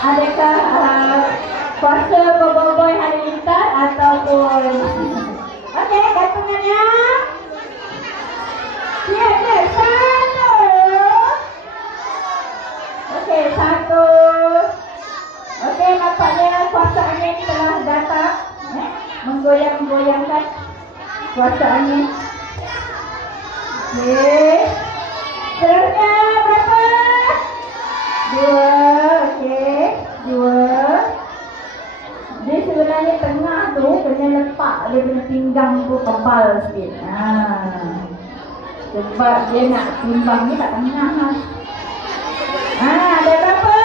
Adakah kuasa boboiboy halilintar ataupun okey, gantungannya siap ke? Satu. Okey, satu. Okey, nampaknya kuasa angin telah datang, menggoyang-goyangkan kuasa angin. Okey, seterusnya berapa? 2. Okey, 2. Dia sebenarnya tengah tu kena letak dia punya pinggang tu tebal sikit. Sebab dia nak timbang ni kat tengah lah. Ada berapa?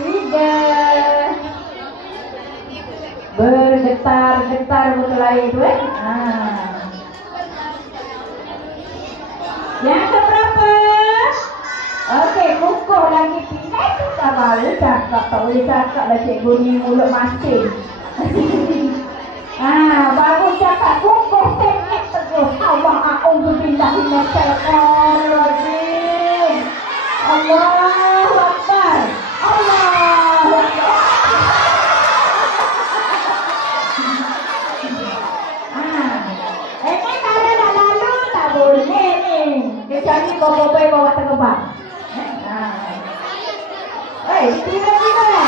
3. Bergetar-getar betul air tu Yang keberapa? Okey, kukuh lagi pindah tu tak baru cakap. Tak boleh cakap dah cikgu ni mulut masin. Baru cakap kukuh sengit terus. Allah a'udzubillah minasyaitonirrajim. Allahu Akbar. Allahu Akbar. Ini kalau nak lalu tak boleh ni. Kecuali bawa-bawa bawa terbang. Tiba-tiba